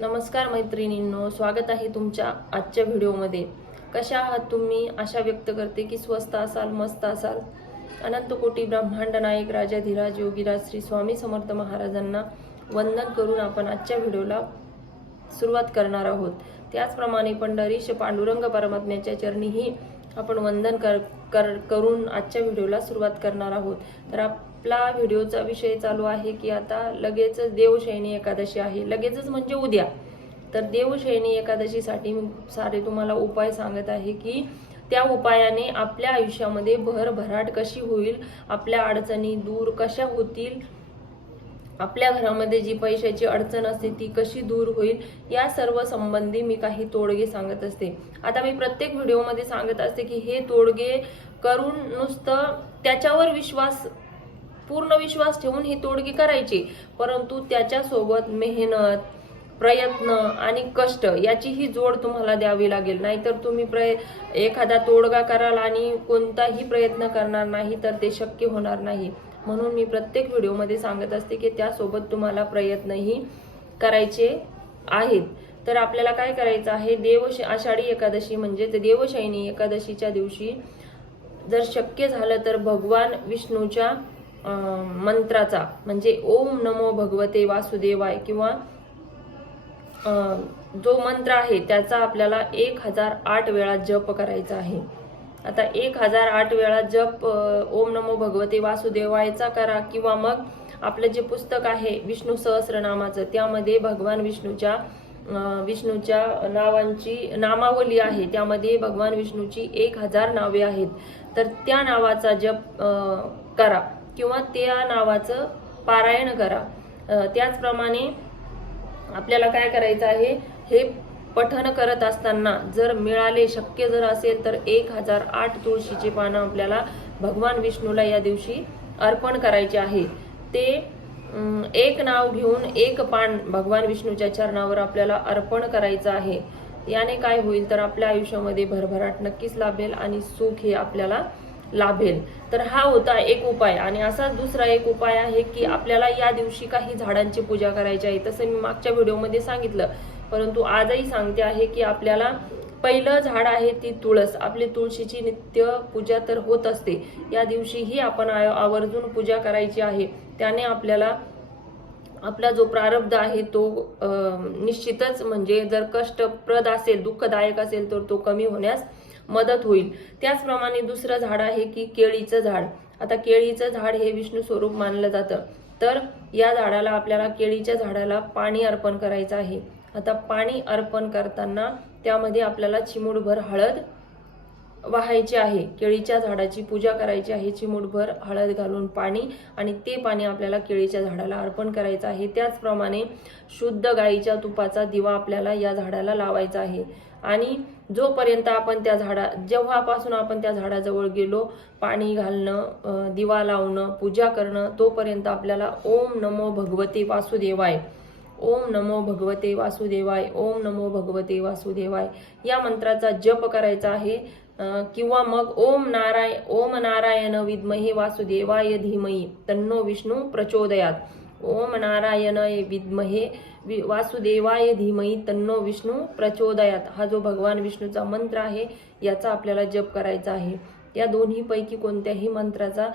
नमस्कार मैत्रिणींनो स्वागत आहे तुमच्या आजच्या व्हिडिओमध्ये. कशा आहात तुम्ही? आशा व्यक्त करते की स्वस्त असाल मस्त असाल. अनंत कोटी ब्रह्मांड नायक राजाधिराज योगीराज श्री स्वामी समर्थ महाराजांना वंदन करून आपण आजच्या व्हिडिओला सुरुवात करणार आहोत. त्याचप्रमाणे पंढरीश पांडुरंग परमात्म्याच्या चरणीही आपण वंदन कर, कर करून आजच्या व्हिडिओला सुरुवात करणार आहोत. तर आपला व्हिडिओचा विषय चालू आहे की आता लगेचच देवशयनी एकादशी आहे. लगेचच म्हणजे उद्या. तर देवशयनी एकादशीसाठी मी सारे तुम्हाला उपाय सांगत आहे की त्या उपायाने आपल्या आयुष्यामध्ये भरभराट कशी होईल आपल्या अडचणी दूर कशा होतील आपल्या घरामध्ये जी पैशाची अडचण असते ती कशी दूर होईल या सर्व संबंधी मी काही तोडगे सांगत असते. आता मी प्रत्येक व्हिडिओमध्ये सांगत असते की हे तोडगे करून नुसतं त्याच्यावर विश्वास पूर्ण विश्वास ठेवून ही तोडगी करायची. परंतु त्याच्यासोबत मेहनत प्रयत्न आणि कष्ट याचीही जोड तुम्हाला द्यावी लागेल. नाहीतर तुम्ही प्रय एखादा तोडगा कराल आणि कोणताही प्रयत्न करणार नाही तर ते शक्य होणार नाही. म्हणून मी प्रत्येक व्हिडिओमध्ये सांगत असते की त्यासोबत तुम्हाला प्रयत्नही करायचे आहेत. तर आपल्याला काय करायचं आहे? देव आषाढी एकादशी म्हणजे देवशयनी एकादशीच्या दिवशी जर शक्य झालं तर भगवान विष्णूच्या मंत्राचा म्हणजे ओम नमो भगवते वासुदेवाय किंवा जो मंत्र आहे त्याचा आपल्याला एक हजार आठ वेळा जप करायचा आहे. आता एक हजार आठ वेळा जप ओम नमो भगवते वासुदेवायचा करा किंवा मग आपलं जे पुस्तक आहे विष्णू सहस्रनामाचं त्यामध्ये भगवान विष्णूच्या विष्णूच्या नावांची नामावली आहे. त्यामध्ये भगवान विष्णूची एक हजार नावे आहेत. तर त्या नावाचा जप करा. किंवा त्या नावाचं पारायण करा. त्याचप्रमाणे आपल्याला काय करायचं आहे? हे पठन करत असताना जर मिळाले शक्य जर असेल तर एक हजार आठ तुळशीची पानं आपल्याला भगवान विष्णूला या दिवशी अर्पण करायचे आहे. ते एक नाव घेऊन एक पान भगवान विष्णूच्या चरणावर आपल्याला अर्पण करायचं आहे. याने काय होईल? तर आपल्या आयुष्यामध्ये भरभराट नक्कीच लाभेल आणि सुख हे आपल्याला लाभेल. तर हा होता एक उपाय. आणि असाच दुसरा एक उपाय आहे की आपल्याला या दिवशी काही झाडांची पूजा करायची आहे. तसं मी मागच्या व्हिडिओमध्ये सांगितलं. परंतु आजही सांगते आहे की आपल्याला पहिलं झाड आहे ती तुळस. आपली तुळशीची नित्य पूजा तर होत असते. या दिवशीही आपण आवर्जून पूजा करायची आहे. त्याने आपल्याला आपला जो प्रारब्ध आहे तो निश्चितच म्हणजे जर कष्टप्रद असेल दुःखदायक असेल तर तो कमी होण्यास मदत होईल. त्याचप्रमाणे दुसरं झाड आहे की केळीचं झाड. आता केळीचं झाड हे विष्णू स्वरूप मानलं जातं. तर या झाडाला आपल्याला केळीच्या झाडाला पाणी अर्पण करायचं आहे. आता पाणी अर्पण करताना त्यामध्ये आपल्याला चिमूटभर हळद वाहायची आहे. केळीच्या झाडाची पूजा करायची आहे. चिमूटभर हळद घालून पाणी आणि ते पाणी आपल्याला केळीच्या झाडाला अर्पण करायचं आहे. त्याचप्रमाणे शुद्ध गाईच्या तुपाचा दिवा आपल्याला या झाडाला लावायचा आहे. आणि जोपर्यंत आपण त्या झाडा जेव्हापासून आपण त्या झाडाजवळ गेलो पाणी घालणं दिवा लावणं पूजा करणं तोपर्यंत आपल्याला ओम नमो भगवते वासुदेवाय. ओम नमो भगवते वासुदेवाय ओम नमो भगवते वासुदेवाय. या मंत्राचा जप करायचा आहे. किंवा मग ओम नाराय ओम नारायण विद्महे वासुदेवाय धीमही. तन्नो विष्णू प्रचोदयात. ओम नारायण विद्महे वासुदेवाय धीमही तन्नो विष्णू प्रचोदयात. हा जो भगवान विष्णूचा मंत्र आहे याचा आपल्याला जप करायचा आहे. या दोन्ही पैकी कोणत्याही मंत्राचा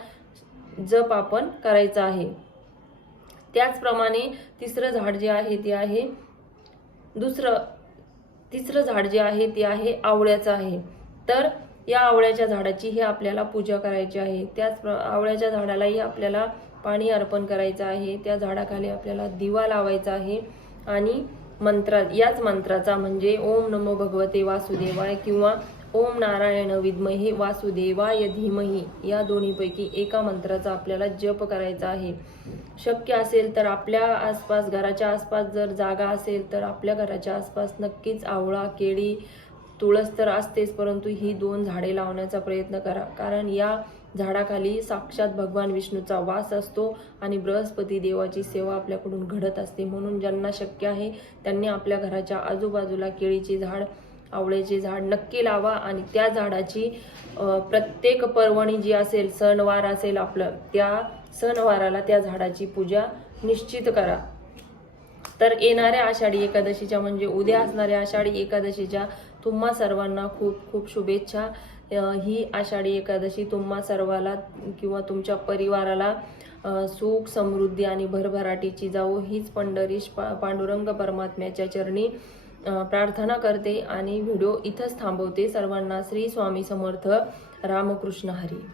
जप आपण करायचा आहे. त्याचप्रमाणे तिसरं झाड जे आहे ते आहे दुसरं तिसरं झाड जे आहे ते आहे आवळ्याचं आहे. तर या आवळ्याच्या झाडाची ही आपल्याला पूजा करायची आहे. त्याच प्र- आवळ्याच्या झाडालाही आपल्याला पाणी अर्पण करायचं आहे. त्या झाडाखाली आपल्याला दिवा लावायचा आहे. आणि मंत्रा याच मंत्राचा म्हणजे ओम नमो भगवते वासुदेवाय किंवा ओम नारायण विद्महे वासुदेवाय धीमही. या दोन्हीपैकी एका मंत्राचा आपल्याला जप करायचा आहे. शक्य असेल तर आपल्या आसपास घराच्या आसपास जर जागा असेल तर आपल्या घराच्या आसपास नक्कीच आवळा केळी तुळस तर असतेच परंतु ही दोन झाडे लावण्याचा प्रयत्न करा. कारण या झाडाखाली साक्षात भगवान विष्णूचा वास असतो आणि बृहस्पती देवाची सेवा आपल्याकडून घडत असते. म्हणून ज्यांना शक्य आहे त्यांनी आपल्या घराच्या आजूबाजूला केळीचे झाड आवळ्याचे झाड नक्की लावा आणि त्या झाडाची प्रत्येक पर्वणी जी असेल सणवार असेल आपलं त्या सणवाराला त्या झाडाची पूजा निश्चित करा. तर येणाऱ्या आषाढी एकादशीच्या म्हणजे उद्या असणाऱ्या आषाढी एकादशीच्या तुम्हा सर्वांना खूप खूप शुभेच्छा. ही आषाढी एकादशी तुम्हा सर्वाला किंवा तुमच्या परिवाराला सुख समृद्धी आणि भरभराटीची जावो हीच पंढरीश पा पांडुरंग परमात्म्याच्या चरणी प्रार्थना करते आणि व्हिडिओ इथंच थांबवते. सर्वांना श्री स्वामी समर्थ. रामकृष्ण हरी.